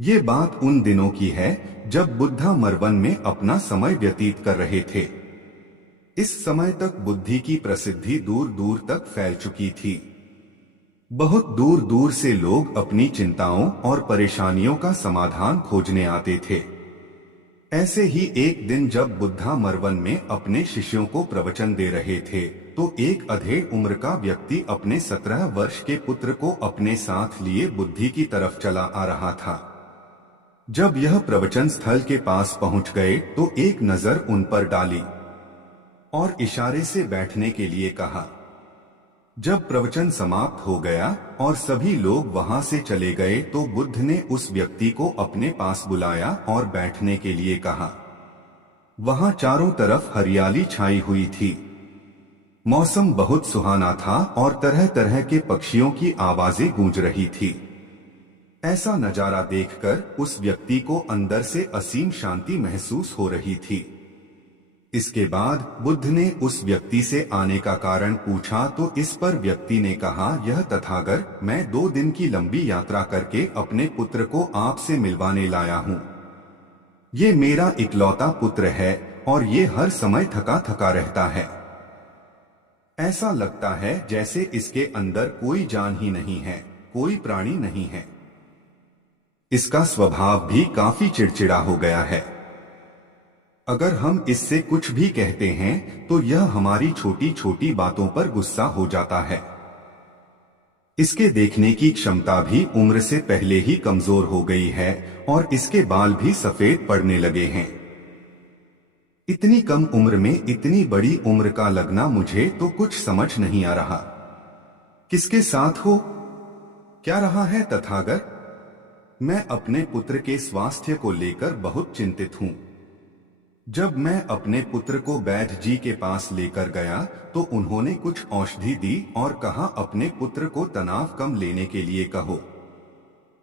ये बात उन दिनों की है जब बुद्धा मरवन में अपना समय व्यतीत कर रहे थे। इस समय तक बुद्धि की प्रसिद्धि दूर दूर तक फैल चुकी थी। बहुत दूर दूर से लोग अपनी चिंताओं और परेशानियों का समाधान खोजने आते थे। ऐसे ही एक दिन जब बुद्धा मरवन में अपने शिष्यों को प्रवचन दे रहे थे, तो एक अधेड़ उम्र का व्यक्ति अपने 17 वर्ष के पुत्र को अपने साथ लिए बुद्धि की तरफ चला आ रहा था। जब यह प्रवचन स्थल के पास पहुंच गए तो एक नजर उन पर डाली और इशारे से बैठने के लिए कहा। जब प्रवचन समाप्त हो गया और सभी लोग वहां से चले गए तो बुद्ध ने उस व्यक्ति को अपने पास बुलाया और बैठने के लिए कहा। वहां चारों तरफ हरियाली छाई हुई थी। मौसम बहुत सुहाना था और तरह तरह के पक्षियों की आवाजें गूंज रही थी। ऐसा नजारा देखकर उस व्यक्ति को अंदर से असीम शांति महसूस हो रही थी। इसके बाद बुद्ध ने उस व्यक्ति से आने का कारण पूछा तो इस पर व्यक्ति ने कहा, यह तथागत, मैं 2 दिन की लंबी यात्रा करके अपने पुत्र को आपसे मिलवाने लाया हूँ। ये मेरा इकलौता पुत्र है और ये हर समय थका थका रहता है। ऐसा लगता है जैसे इसके अंदर कोई जान ही नहीं है, कोई प्राणी नहीं है। इसका स्वभाव भी काफी चिड़चिड़ा हो गया है। अगर हम इससे कुछ भी कहते हैं तो यह हमारी छोटी छोटी बातों पर गुस्सा हो जाता है। इसके देखने की क्षमता भी उम्र से पहले ही कमजोर हो गई है और इसके बाल भी सफेद पड़ने लगे हैं। इतनी कम उम्र में इतनी बड़ी उम्र का लगना मुझे तो कुछ समझ नहीं आ रहा। किसके साथ हो? क्या रहा है तथागत? मैं अपने पुत्र के स्वास्थ्य को लेकर बहुत चिंतित हूँ। जब मैं अपने पुत्र को वैद्य जी के पास लेकर गया तो उन्होंने कुछ औषधि दी और कहा, अपने पुत्र को तनाव कम लेने के लिए कहो।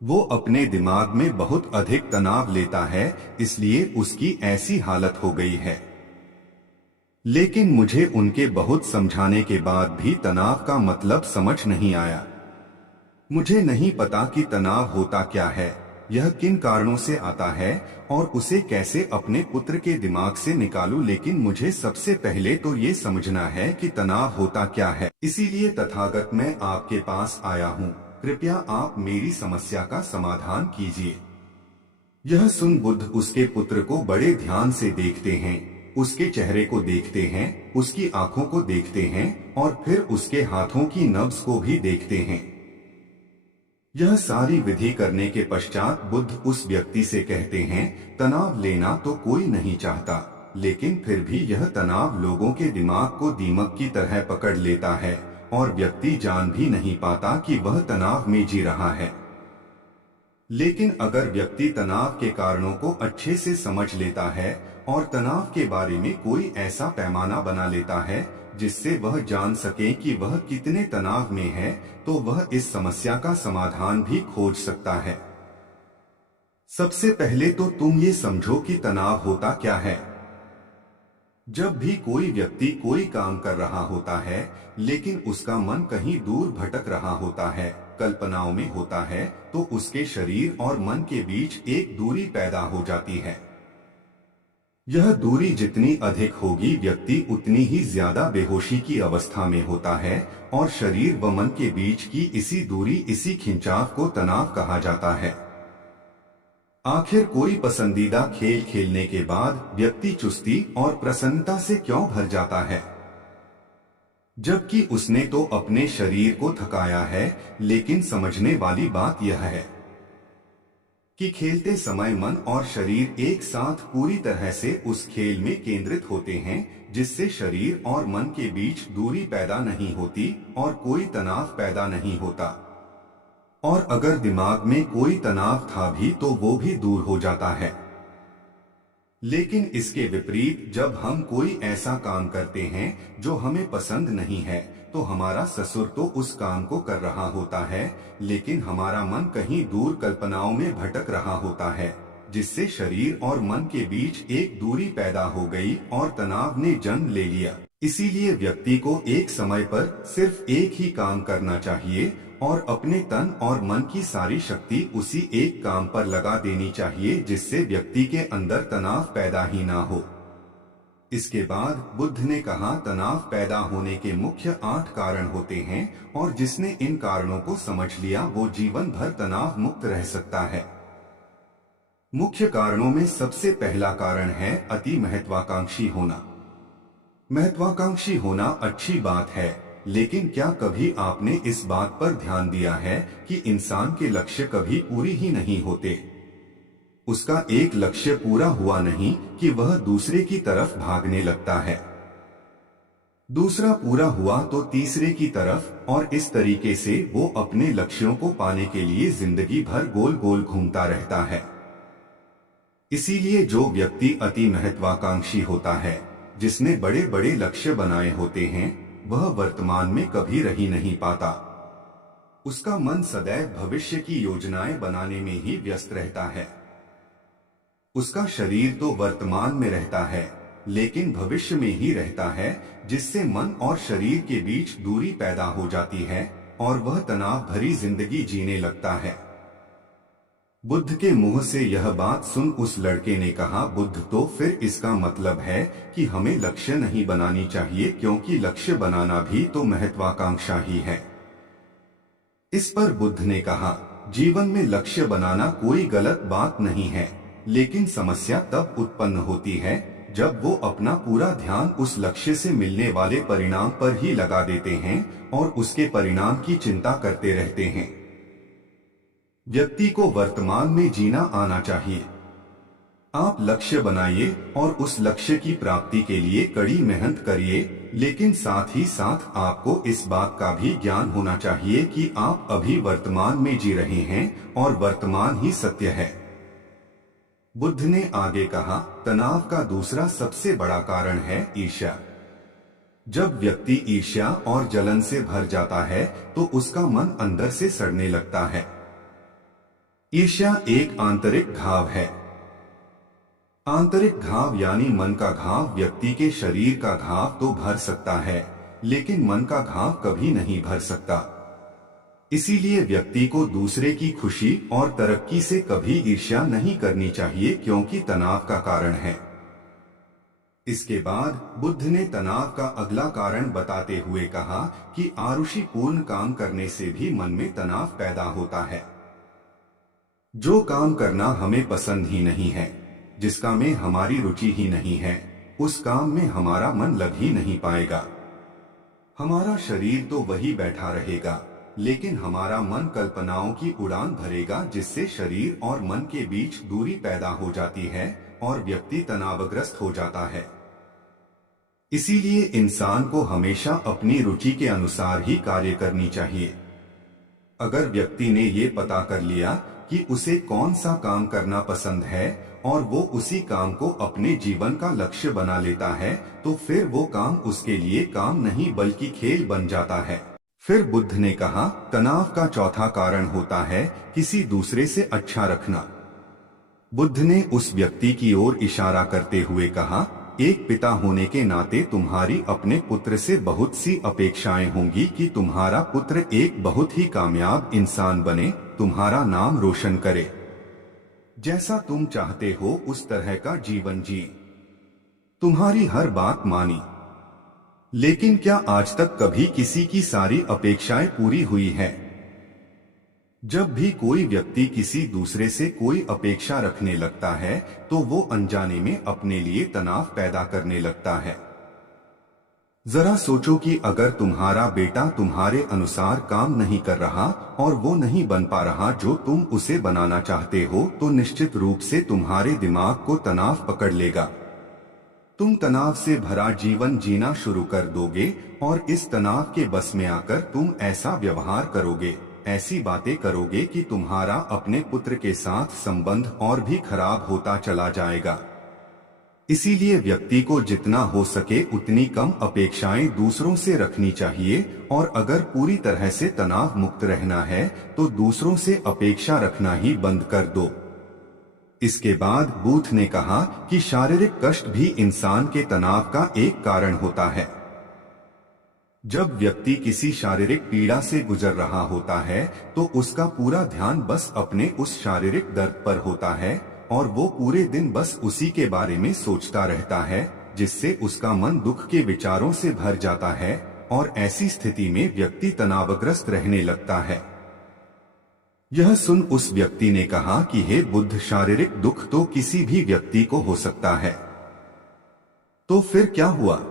वो अपने दिमाग में बहुत अधिक तनाव लेता है, इसलिए उसकी ऐसी हालत हो गई है। लेकिन मुझे उनके बहुत समझाने के बाद भी तनाव का मतलब समझ नहीं आया। मुझे नहीं पता कि तनाव होता क्या है, यह किन कारणों से आता है और उसे कैसे अपने पुत्र के दिमाग से निकालूं, लेकिन मुझे सबसे पहले तो ये समझना है कि तनाव होता क्या है। इसीलिए तथागत मैं आपके पास आया हूँ, कृपया आप मेरी समस्या का समाधान कीजिए। यह सुन बुद्ध उसके पुत्र को बड़े ध्यान से देखते हैं, उसके चेहरे को देखते हैं, उसकी आंखों को देखते हैं और फिर उसके हाथों की नब्ज को भी देखते हैं। यह सारी विधि करने के पश्चात बुद्ध उस व्यक्ति से कहते हैं, तनाव लेना तो कोई नहीं चाहता, लेकिन फिर भी यह तनाव लोगों के दिमाग को दीमक की तरह पकड़ लेता है और व्यक्ति जान भी नहीं पाता कि वह तनाव में जी रहा है। लेकिन अगर व्यक्ति तनाव के कारणों को अच्छे से समझ लेता है और तनाव के बारे में कोई ऐसा पैमाना बना लेता है जिससे वह जान सके कि वह कितने तनाव में है, तो वह इस समस्या का समाधान भी खोज सकता है। सबसे पहले तो तुम ये समझो कि तनाव होता क्या है। जब भी कोई व्यक्ति कोई काम कर रहा होता है लेकिन उसका मन कहीं दूर भटक रहा होता है, कल्पनाओं में होता है, तो उसके शरीर और मन के बीच एक दूरी पैदा हो जाती है। यह दूरी जितनी अधिक होगी, व्यक्ति उतनी ही ज्यादा बेहोशी की अवस्था में होता है और शरीर व मन के बीच की इसी दूरी, इसी खिंचाव को तनाव कहा जाता है। आखिर कोई पसंदीदा खेल खेलने के बाद व्यक्ति चुस्ती और प्रसन्नता से क्यों भर जाता है, जबकि उसने तो अपने शरीर को थकाया है। लेकिन समझने वाली बात यह है कि खेलते समय मन और शरीर एक साथ पूरी तरह से उस खेल में केंद्रित होते हैं, जिससे शरीर और मन के बीच दूरी पैदा नहीं होती और कोई तनाव पैदा नहीं होता। और अगर दिमाग में कोई तनाव था भी तो वो भी दूर हो जाता है। लेकिन इसके विपरीत जब हम कोई ऐसा काम करते हैं जो हमें पसंद नहीं है, तो हमारा ससुर तो उस काम को कर रहा होता है, लेकिन हमारा मन कहीं दूर कल्पनाओं में भटक रहा होता है, जिससे शरीर और मन के बीच एक दूरी पैदा हो गई और तनाव ने जन्म ले लिया। इसीलिए व्यक्ति को एक समय पर सिर्फ एक ही काम करना चाहिए और अपने तन और मन की सारी शक्ति उसी एक काम पर लगा देनी चाहिए जिससे व्यक्ति के अंदर तनाव पैदा ही ना हो। इसके बाद बुद्ध ने कहा, तनाव पैदा होने के मुख्य 8 कारण होते हैं और जिसने इन कारणों को समझ लिया वो जीवन भर तनाव मुक्त रह सकता है। मुख्य कारणों में सबसे पहला कारण है अति महत्वाकांक्षी होना। महत्वाकांक्षी होना अच्छी बात है, लेकिन क्या कभी आपने इस बात पर ध्यान दिया है कि इंसान के लक्ष्य कभी पूरी ही नहीं होते। उसका एक लक्ष्य पूरा हुआ नहीं कि वह दूसरे की तरफ भागने लगता है, दूसरा पूरा हुआ तो तीसरे की तरफ, और इस तरीके से वो अपने लक्ष्यों को पाने के लिए जिंदगी भर गोल गोल घूमता रहता है। इसीलिए जो व्यक्ति अति महत्वाकांक्षी होता है, जिसने बड़े बड़े लक्ष्य बनाए होते हैं, वह वर्तमान में कभी रह ही नहीं पाता। उसका मन सदैव भविष्य की योजनाएं बनाने में ही व्यस्त रहता है। उसका शरीर तो वर्तमान में रहता है, लेकिन भविष्य में ही रहता है, जिससे मन और शरीर के बीच दूरी पैदा हो जाती है और वह तनाव भरी जिंदगी जीने लगता है। बुद्ध के मुंह से यह बात सुन उस लड़के ने कहा, बुद्ध, तो फिर इसका मतलब है कि हमें लक्ष्य नहीं बनानी चाहिए, क्योंकि लक्ष्य बनाना भी तो महत्वाकांक्षा ही है। इस पर बुद्ध ने कहा, जीवन में लक्ष्य बनाना कोई गलत बात नहीं है, लेकिन समस्या तब उत्पन्न होती है जब वो अपना पूरा ध्यान उस लक्ष्य से मिलने वाले परिणाम पर ही लगा देते हैं और उसके परिणाम की चिंता करते रहते हैं। व्यक्ति को वर्तमान में जीना आना चाहिए। आप लक्ष्य बनाइए और उस लक्ष्य की प्राप्ति के लिए कड़ी मेहनत करिए, लेकिन साथ ही साथ आपको इस बात का भी ज्ञान होना चाहिए कि आप अभी वर्तमान में जी रहे हैं और वर्तमान ही सत्य है। बुद्ध ने आगे कहा, तनाव का दूसरा सबसे बड़ा कारण है ईर्ष्या। जब व्यक्ति ईर्ष्या और जलन से भर जाता है तो उसका मन अंदर से सड़ने लगता है। ईर्ष्या एक आंतरिक घाव है। आंतरिक घाव यानी मन का घाव व्यक्ति के शरीर का घाव तो भर सकता है, लेकिन मन का घाव कभी नहीं भर सकता। इसीलिए व्यक्ति को दूसरे की खुशी और तरक्की से कभी ईर्ष्या नहीं करनी चाहिए, क्योंकि तनाव का कारण है। इसके बाद बुद्ध ने तनाव का अगला कारण बताते हुए कहा कि आरुषिपूर्ण काम करने से भी मन में तनाव पैदा होता है। जो काम करना हमें पसंद ही नहीं है, जिसका में हमारी रुचि ही नहीं है, उस काम में हमारा मन लग ही नहीं पाएगा। हमारा शरीर तो वही बैठा रहेगा, लेकिन हमारा मन कल्पनाओं की उड़ान भरेगा, जिससे शरीर और मन के बीच दूरी पैदा हो जाती है और व्यक्ति तनावग्रस्त हो जाता है। इसीलिए इंसान को हमेशा अपनी रुचि के अनुसार ही कार्य करनी चाहिए। अगर व्यक्ति ने ये पता कर लिया कि उसे कौन सा काम करना पसंद है और वो उसी काम को अपने जीवन का लक्ष्य बना लेता है, तो फिर वो काम उसके लिए काम नहीं बल्कि खेल बन जाता है। फिर बुद्ध ने कहा, तनाव का चौथा कारण होता है किसी दूसरे से अच्छा रखना। बुद्ध ने उस व्यक्ति की ओर इशारा करते हुए कहा, एक पिता होने के नाते तुम्हारी अपने पुत्र से बहुत सी अपेक्षाएं होंगी कि तुम्हारा पुत्र एक बहुत ही कामयाब इंसान बने, तुम्हारा नाम रोशन करे, जैसा तुम चाहते हो उस तरह का जीवन जिए, तुम्हारी हर बात मानी। लेकिन क्या आज तक कभी किसी की सारी अपेक्षाएं पूरी हुई है? जब भी कोई व्यक्ति किसी दूसरे से कोई अपेक्षा रखने लगता है तो वो अनजाने में अपने लिए तनाव पैदा करने लगता है। जरा सोचो कि अगर तुम्हारा बेटा तुम्हारे अनुसार काम नहीं कर रहा और वो नहीं बन पा रहा जो तुम उसे बनाना चाहते हो, तो निश्चित रूप से तुम्हारे दिमाग को तनाव पकड़ लेगा। तुम तनाव से भरा जीवन जीना शुरू कर दोगे और इस तनाव के बस में आकर तुम ऐसा व्यवहार करोगे, ऐसी बातें करोगे कि तुम्हारा अपने पुत्र के साथ संबंध और भी खराब होता चला जाएगा। इसीलिए व्यक्ति को जितना हो सके उतनी कम अपेक्षाएं दूसरों से रखनी चाहिए, और अगर पूरी तरह से तनाव मुक्त रहना है तो दूसरों से अपेक्षा रखना ही बंद कर दो। इसके बाद बुद्ध ने कहा कि शारीरिक कष्ट भी इंसान के तनाव का एक कारण होता है। जब व्यक्ति किसी शारीरिक पीड़ा से गुजर रहा होता है तो उसका पूरा ध्यान बस अपने उस शारीरिक दर्द पर होता है और वो पूरे दिन बस उसी के बारे में सोचता रहता है, जिससे उसका मन दुख के विचारों से भर जाता है और ऐसी स्थिति में व्यक्ति तनावग्रस्त रहने लगता है। यह सुन उस व्यक्ति ने कहा कि हे बुद्ध, शारीरिक दुख तो किसी भी व्यक्ति को हो सकता है, तो फिर क्या हुआ?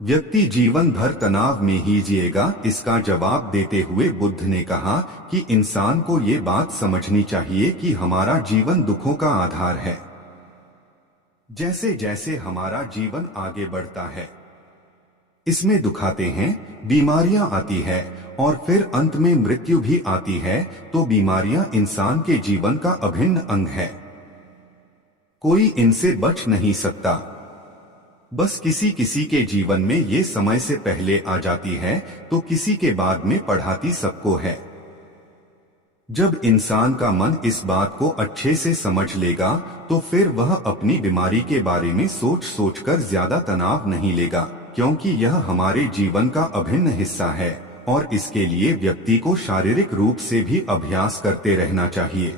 व्यक्ति जीवन भर तनाव में ही जिएगा? इसका जवाब देते हुए बुद्ध ने कहा कि इंसान को ये बात समझनी चाहिए कि हमारा जीवन दुखों का आधार है। जैसे जैसे हमारा जीवन आगे बढ़ता है, इसमें दुख आते हैं, बीमारियां आती है और फिर अंत में मृत्यु भी आती है, तो बीमारियां इंसान के जीवन का अभिन्न अंग है। कोई इनसे बच नहीं सकता। बस किसी किसी के जीवन में ये समय से पहले आ जाती है तो किसी के बाद में पढ़ाती सबको है। जब इंसान का मन इस बात को अच्छे से समझ लेगा तो फिर वह अपनी बीमारी के बारे में सोच सोचकर ज्यादा तनाव नहीं लेगा, क्योंकि यह हमारे जीवन का अभिन्न हिस्सा है और इसके लिए व्यक्ति को शारीरिक रूप से भी अभ्यास करते रहना चाहिए।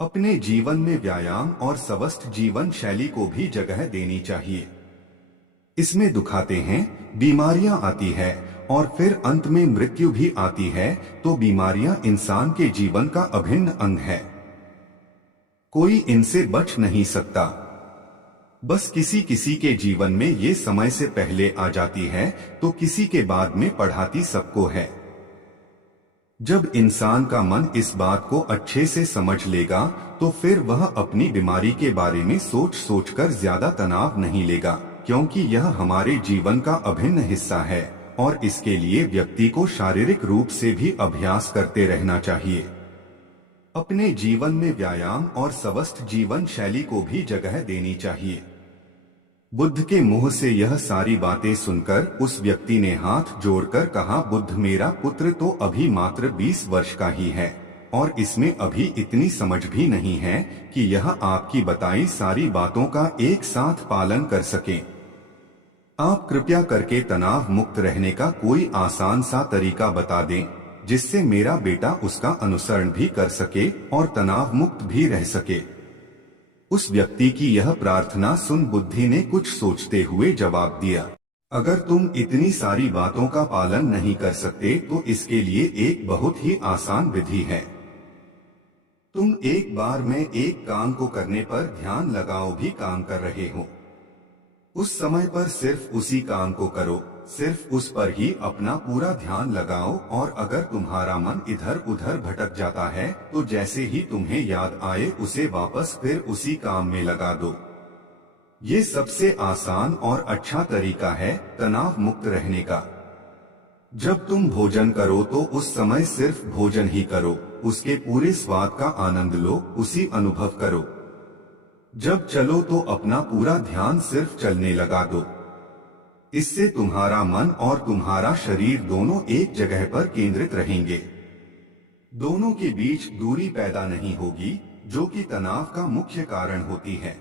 अपने जीवन में व्यायाम और स्वस्थ जीवन शैली को भी जगह देनी चाहिए। इसमें दुख आते हैं, बीमारियां आती है और फिर अंत में मृत्यु भी आती है, तो बीमारियां इंसान के जीवन का अभिन्न अंग है। कोई इनसे बच नहीं सकता। बस किसी किसी के जीवन में ये समय से पहले आ जाती है तो किसी के बाद में पढ़ाती सबको है। जब इंसान का मन इस बात को अच्छे से समझ लेगा तो फिर वह अपनी बीमारी के बारे में सोच सोचकर ज्यादा तनाव नहीं लेगा, क्योंकि यह हमारे जीवन का अभिन्न हिस्सा है और इसके लिए व्यक्ति को शारीरिक रूप से भी अभ्यास करते रहना चाहिए। अपने जीवन में व्यायाम और स्वस्थ जीवन शैली को भी जगह देनी चाहिए। बुद्ध के मुंह से यह सारी बातें सुनकर उस व्यक्ति ने हाथ जोड़कर कहा, बुद्ध, मेरा पुत्र तो अभी मात्र 20 वर्ष का ही है और इसमें अभी इतनी समझ भी नहीं है कि यह आपकी बताई सारी बातों का एक साथ पालन कर सके। आप कृपया करके तनाव मुक्त रहने का कोई आसान सा तरीका बता दें जिससे मेरा बेटा उसका अनुसरण भी कर सके और तनाव मुक्त भी रह सके। उस व्यक्ति की यह प्रार्थना सुन बुद्धि ने कुछ सोचते हुए जवाब दिया, अगर तुम इतनी सारी बातों का पालन नहीं कर सकते तो इसके लिए एक बहुत ही आसान विधि है। तुम एक बार में एक काम को करने पर ध्यान लगाओ। भी काम कर रहे हो उस समय पर सिर्फ उसी काम को करो, सिर्फ उस पर ही अपना पूरा ध्यान लगाओ और अगर तुम्हारा मन इधर उधर भटक जाता है तो जैसे ही तुम्हें याद आए उसे वापस फिर उसी काम में लगा दो। ये सबसे आसान और अच्छा तरीका है तनाव मुक्त रहने का। जब तुम भोजन करो तो उस समय सिर्फ भोजन ही करो, उसके पूरे स्वाद का आनंद लो, उसी अनुभव करो। जब चलो तो अपना पूरा ध्यान सिर्फ चलने लगा दो। इससे तुम्हारा मन और तुम्हारा शरीर दोनों एक जगह पर केंद्रित रहेंगे। दोनों के बीच दूरी पैदा नहीं होगी, जो कि तनाव का मुख्य कारण होती है।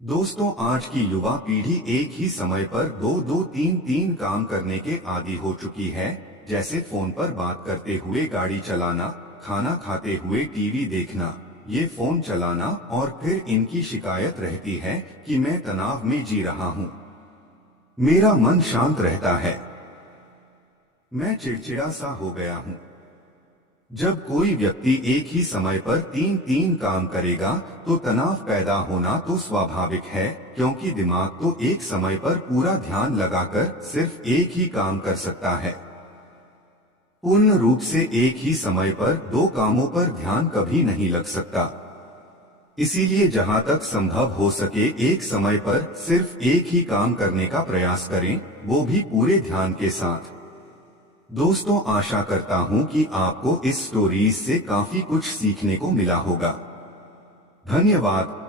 दोस्तों, आज की युवा पीढ़ी एक ही समय पर दो तीन काम करने के आदी हो चुकी है, जैसे फोन पर बात करते हुए गाड़ी चलाना, खाना खाते हुए टीवी देखना, ये फोन चलाना और फिर इनकी शिकायत रहती है कि मैं तनाव में जी रहा हूँ, मेरा मन शांत रहता है, मैं चिड़चिड़ा सा हो गया हूँ। जब कोई व्यक्ति एक ही समय पर तीन काम करेगा तो तनाव पैदा होना तो स्वाभाविक है, क्योंकि दिमाग तो एक समय पर पूरा ध्यान लगाकर सिर्फ एक ही काम कर सकता है। पूर्ण रूप से एक ही समय पर दो कामों पर ध्यान कभी नहीं लग सकता। इसीलिए जहां तक संभव हो सके एक समय पर सिर्फ एक ही काम करने का प्रयास करें, वो भी पूरे ध्यान के साथ। दोस्तों, आशा करता हूं कि आपको इस स्टोरीज से काफी कुछ सीखने को मिला होगा। धन्यवाद।